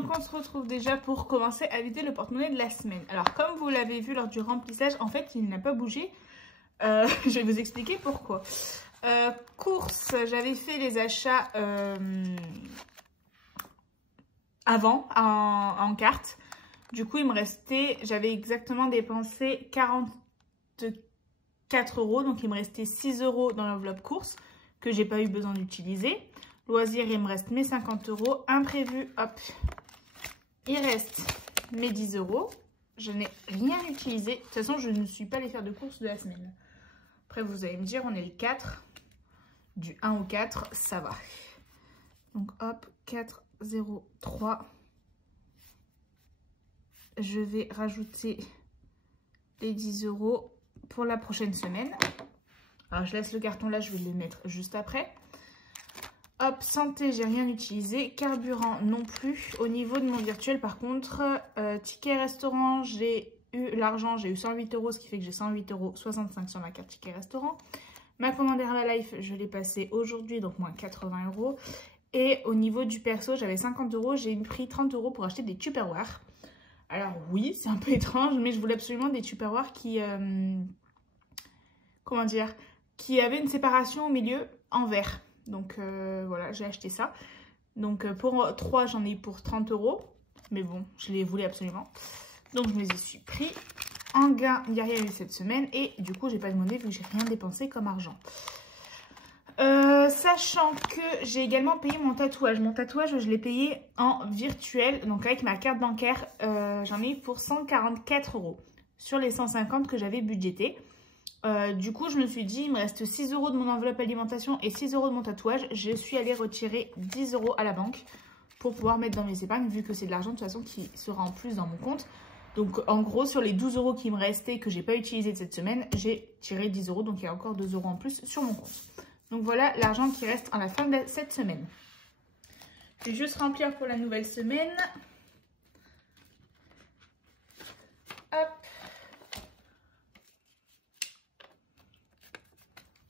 donc on se retrouve déjà pour commencer à vider le porte-monnaie de la semaine. Alors comme vous l'avez vu lors du remplissage, en fait il n'a pas bougé. Je vais vous expliquer pourquoi. Courses, j'avais fait les achats avant en carte. Du coup il me restait, j'avais exactement dépensé 44 €. Donc il me restait 6 € dans l'enveloppe course que j'ai pas eu besoin d'utiliser. Loisirs, il me reste mes 50 €. Imprévu, hop, il reste mes 10 €. Je n'ai rien utilisé. De toute façon, je ne suis pas allée faire de courses de la semaine. Après, vous allez me dire, on est le 4. Du 1 au 4, ça va. Donc, hop, 4, 0, 3. Je vais rajouter les 10 € pour la prochaine semaine. Alors, je laisse le carton là, je vais le mettre juste après. Hop, santé, j'ai rien utilisé. Carburant, non plus. Au niveau de mon virtuel, par contre, ticket restaurant, j'ai eu l'argent, j'ai eu 108 €, ce qui fait que j'ai 108,65 € sur ma carte ticket restaurant. Ma commande Herbalife, je l'ai passée aujourd'hui, donc moins 80 €. Et au niveau du perso, j'avais 50 €, j'ai pris 30 € pour acheter des Tupperware. Alors oui, c'est un peu étrange, mais je voulais absolument des Tupperware qui, comment dire, qui avaient une séparation au milieu en verre. Donc voilà, j'ai acheté ça. Donc pour 3, j'en ai eu pour 30 €. Mais bon, je les voulais absolument. Donc je me les suis pris. En gain, il n'y a rien eu cette semaine. Et du coup, j'ai pas demandé vu que j'ai rien dépensé comme argent. Sachant que j'ai également payé mon tatouage. Mon tatouage, je l'ai payé en virtuel. Donc avec ma carte bancaire, j'en ai eu pour 144 € sur les 150 que j'avais budgété. Du coup, je me suis dit, il me reste 6 € de mon enveloppe alimentation et 6 € de mon tatouage. Je suis allée retirer 10 € à la banque pour pouvoir mettre dans mes épargnes, vu que c'est de l'argent de toute façon qui sera en plus dans mon compte. Donc, en gros, sur les 12 € qui me restaient, que j'ai pas utilisé de cette semaine, j'ai tiré 10 €. Donc, il y a encore 2 € en plus sur mon compte. Donc, voilà l'argent qui reste à la fin de cette semaine. Je vais juste remplir pour la nouvelle semaine. Hop.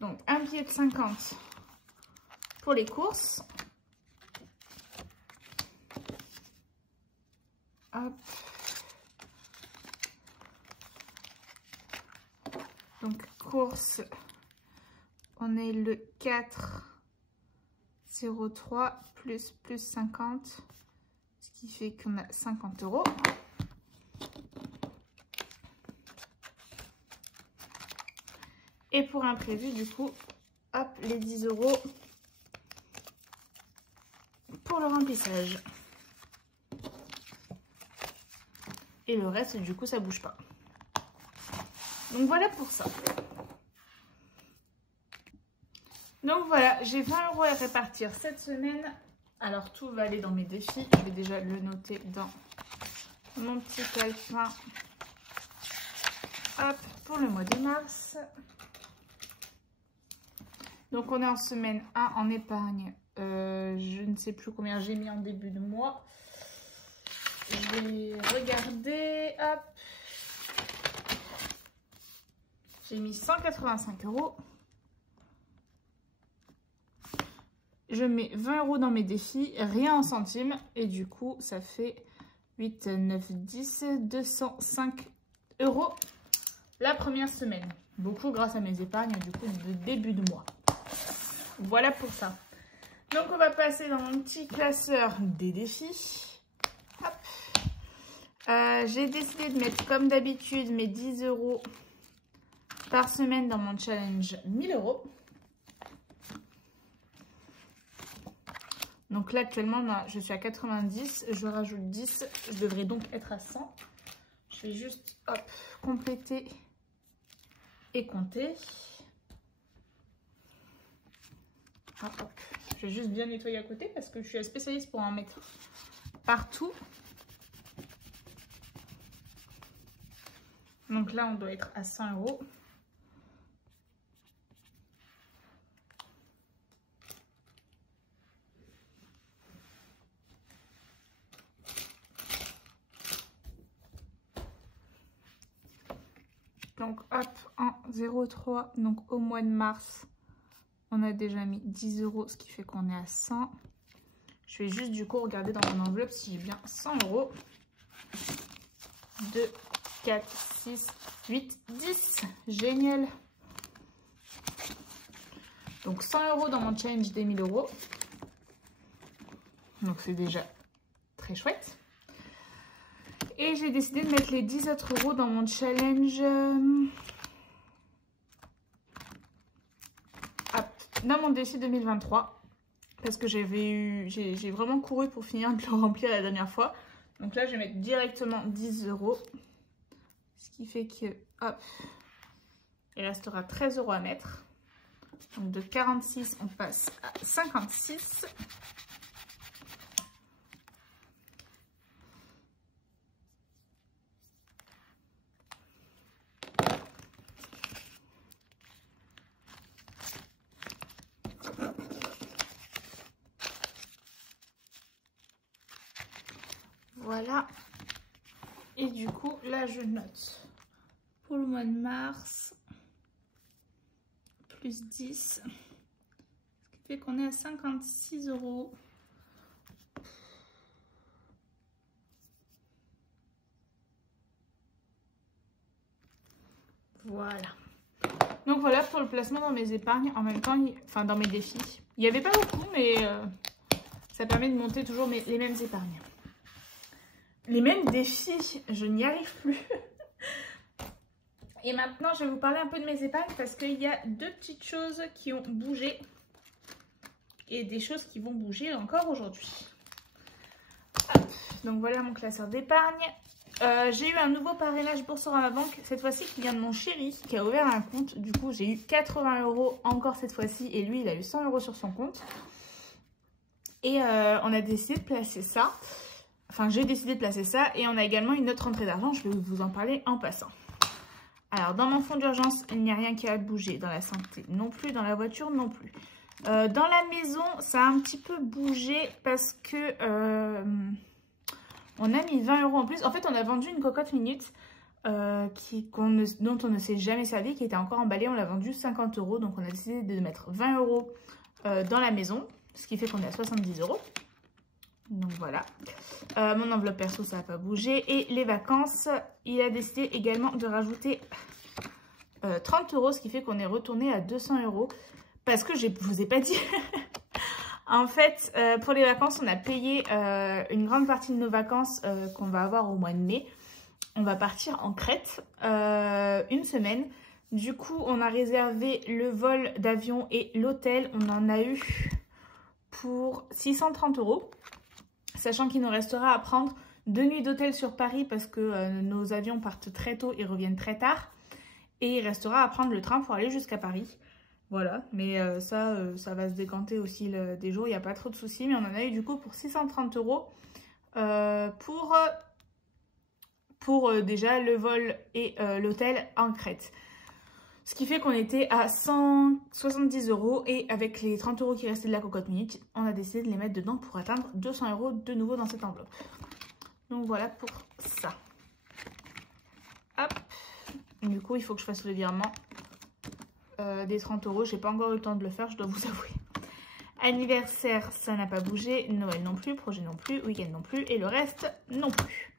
Donc, un billet de 50 pour les courses. Hop. Donc, courses, on est le 4,03 plus 50, ce qui fait qu'on a 50 €. Et pour imprévu, du coup, hop, les 10 € pour le remplissage. Et le reste, du coup, ça bouge pas. Donc voilà pour ça. Donc voilà, j'ai 20 € à répartir cette semaine. Alors tout va aller dans mes défis. Je vais déjà le noter dans mon petit calepin. Hop, pour le mois de mars. Donc on est en semaine 1 en épargne. Je ne sais plus combien j'ai mis en début de mois. Je vais regarder. Hop. J'ai mis 185 €. Je mets 20 € dans mes défis, rien en centimes. Et du coup, ça fait 8, 9, 10, 205 € la première semaine. Beaucoup grâce à mes épargnes, du coup, de début de mois. Voilà pour ça. Donc, on va passer dans mon petit classeur des défis. Hop. J'ai décidé de mettre, comme d'habitude, mes 10 € par semaine dans mon challenge 1000 €. Donc là, actuellement, je suis à 90. Je rajoute 10. Je devrais donc être à 100. Je vais juste, hop, compléter et compter. Hop, hop. Je vais juste bien nettoyer à côté parce que je suis un spécialiste pour en mettre partout. Donc là, on doit être à 100 €. Donc hop, en 0,3, donc au mois de mars, on a déjà mis 10 €, ce qui fait qu'on est à 100. Je vais juste du coup regarder dans mon enveloppe si j'ai bien 100 €. 2, 4, 6, 8, 10. Génial. Donc 100 € dans mon challenge des 1000 €. Donc c'est déjà très chouette. Et j'ai décidé de mettre les 10 autres € dans mon challenge. Dans mon défi 2023. Parce que j'ai vraiment couru pour finir de le remplir la dernière fois. Donc là, je vais mettre directement 10 €. Ce qui fait que, hop, il restera 13 € à mettre. Donc de 46, on passe à 56. Voilà. Et du coup, là, je note pour le mois de mars, plus 10. Ce qui fait qu'on est à 56 €. Voilà. Donc voilà pour le placement dans mes épargnes. En même temps, enfin dans mes défis. Il n'y avait pas beaucoup, mais ça permet de monter toujours les mêmes épargnes. Les mêmes défis, je n'y arrive plus. Et maintenant, je vais vous parler un peu de mes épargnes parce qu'il y a deux petites choses qui ont bougé. Et des choses qui vont bouger encore aujourd'hui. Donc voilà mon classeur d'épargne. J'ai eu un nouveau parrainage Boursorama Banque, cette fois-ci qui vient de mon chéri qui a ouvert un compte. Du coup, j'ai eu 80 € encore cette fois-ci et lui, il a eu 100 € sur son compte. Et on a décidé de placer ça. Enfin, j'ai décidé de placer ça et on a également une autre rentrée d'argent. Je vais vous en parler en passant. Alors, dans mon fonds d'urgence, il n'y a rien qui a bougé. Dans la santé non plus, dans la voiture non plus. Dans la maison, ça a un petit peu bougé parce que on a mis 20 € en plus. En fait, on a vendu une cocotte minute dont on ne s'est jamais servi, qui était encore emballée. On l'a vendue 50 €. Donc, on a décidé de mettre 20 € dans la maison, ce qui fait qu'on est à 70 €. Donc voilà, mon enveloppe perso ça n'a pas bougé. Et les vacances, il a décidé également de rajouter 30 €, ce qui fait qu'on est retourné à 200 € parce que je ne vous ai pas dit. En fait, pour les vacances, on a payé une grande partie de nos vacances qu'on va avoir au mois de mai. On va partir en Crète une semaine. Du coup, on a réservé le vol d'avion et l'hôtel. On en a eu pour 630 €. Sachant qu'il nous restera à prendre 2 nuits d'hôtel sur Paris parce que nos avions partent très tôt et reviennent très tard. Et il restera à prendre le train pour aller jusqu'à Paris. Voilà, mais ça va se décanter aussi des jours, il n'y a pas trop de soucis. Mais on en a eu du coup pour 630 € pour déjà le vol et l'hôtel en Crète. Ce qui fait qu'on était à 170 € et avec les 30 € qui restaient de la cocotte minute, on a décidé de les mettre dedans pour atteindre 200 € de nouveau dans cette enveloppe. Donc voilà pour ça. Hop. Du coup, il faut que je fasse le virement des 30 €. J'ai pas encore eu le temps de le faire, je dois vous avouer. Anniversaire, ça n'a pas bougé. Noël non plus, projet non plus, week-end non plus et le reste non plus.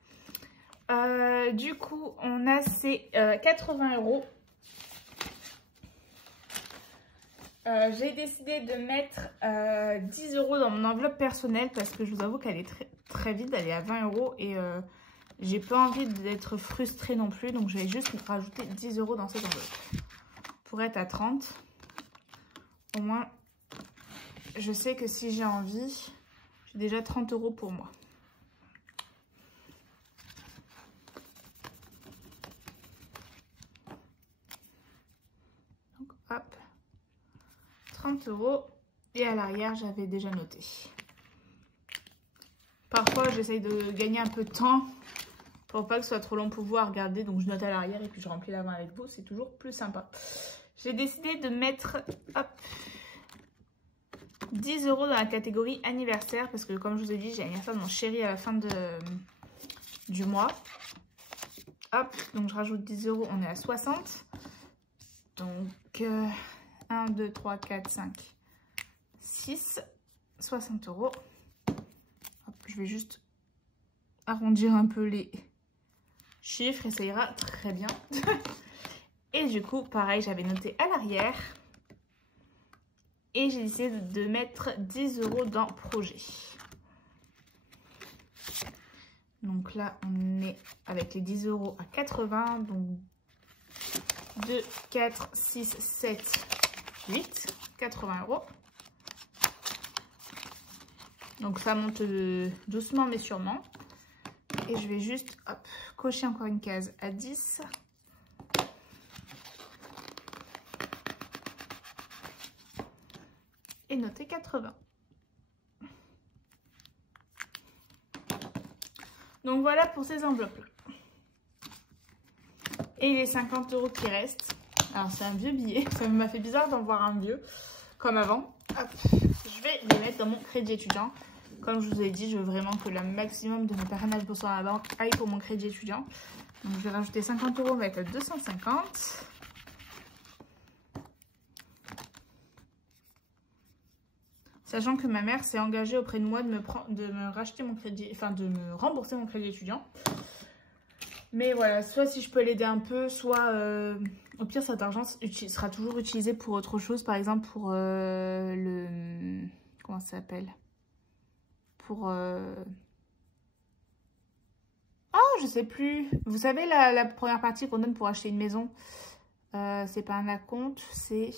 Du coup, on a ces 80 €. J'ai décidé de mettre 10 € dans mon enveloppe personnelle parce que je vous avoue qu'elle est très vide, elle est à 20 € et j'ai pas envie d'être frustrée non plus, donc je vais juste rajouter 10 € dans cette enveloppe pour être à 30. Au moins, je sais que si j'ai envie, j'ai déjà 30 € pour moi. Donc hop. 30 € et à l'arrière j'avais déjà noté. Parfois j'essaye de gagner un peu de temps pour pas que ce soit trop long pour vous à regarder, donc je note à l'arrière et puis je remplis l'avant avec vous, c'est toujours plus sympa. J'ai décidé de mettre hop, 10 € dans la catégorie anniversaire parce que comme je vous ai dit, j'ai l'anniversaire de mon chéri à la fin du mois. Hop, donc je rajoute 10 €, on est à 60. Donc 1, 2, 3, 4, 5, 6, 60 €. je vais juste arrondir un peu les chiffres et ça ira très bien. Et du coup, pareil, j'avais noté à l'arrière. Et j'ai décidé de mettre 10 € dans projet. Donc là, on est avec les 10 € à 80. Donc 2, 4, 6, 7, 8. 80 €. Donc ça monte doucement mais sûrement. Et je vais juste hop, cocher encore une case à 10. Et noter 80. Donc voilà pour ces enveloppes. Et les 50 € qui restent. Alors c'est un vieux billet. Ça m'a fait bizarre d'en voir un vieux comme avant. Hop. Je vais les mettre dans mon crédit étudiant. Comme je vous ai dit, je veux vraiment que le maximum de mes parrainages boursiers à la banque aille pour mon crédit étudiant. Donc je vais rajouter 50 € avec le 250. Sachant que ma mère s'est engagée auprès de moi de me racheter mon crédit, enfin de me rembourser mon crédit étudiant. Mais voilà, soit si je peux l'aider un peu, soit au pire cet argent sera toujours utilisé pour autre chose. Par exemple pour le... Comment ça s'appelle? Pour... Oh, je sais plus. Vous savez la première partie qu'on donne pour acheter une maison, c'est pas un acompte, c'est...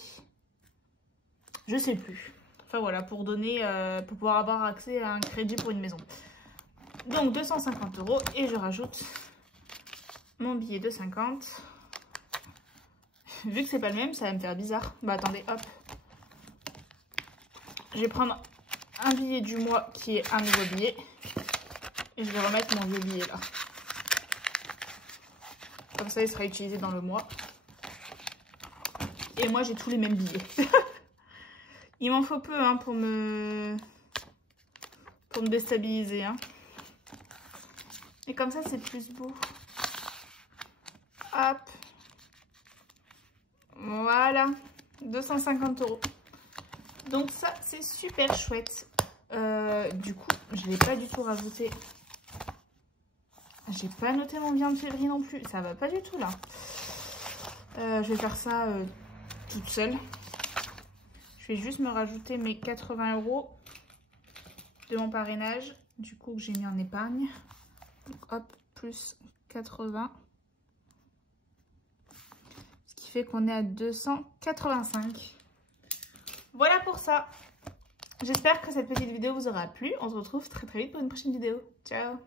Je sais plus. Enfin voilà, pour donner, pour pouvoir avoir accès à un crédit pour une maison. Donc 250 € et je rajoute mon billet de 50. Vu que c'est pas le même, ça va me faire bizarre. Bah attendez, hop. Je vais prendre un billet du mois qui est un nouveau billet. Et je vais remettre mon vieux billet là. Comme ça, il sera utilisé dans le mois. Et moi, j'ai tous les mêmes billets. Il m'en faut peu hein, pour me déstabiliser. Hein. Et comme ça, c'est plus beau. Hop. Voilà. 250 €. Donc ça, c'est super chouette. Du coup, je ne l'ai pas du tout rajouté. J'ai pas noté mon bien de février non plus. Ça va pas du tout là. Je vais faire ça toute seule. Je vais juste me rajouter mes 80 € de mon parrainage, du coup que j'ai mis en épargne. Donc hop, plus 80. Ce qui fait qu'on est à 285. Voilà pour ça. J'espère que cette petite vidéo vous aura plu. On se retrouve très très vite pour une prochaine vidéo. Ciao!